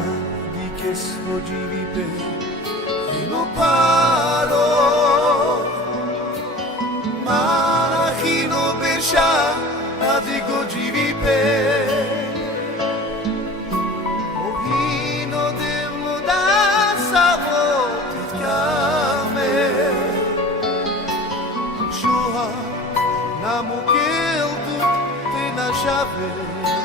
di che sfoggivi per e non parlo ma chi non bescia a di gogivi per o hino devo da savo titkame shoha namu keldu te na chave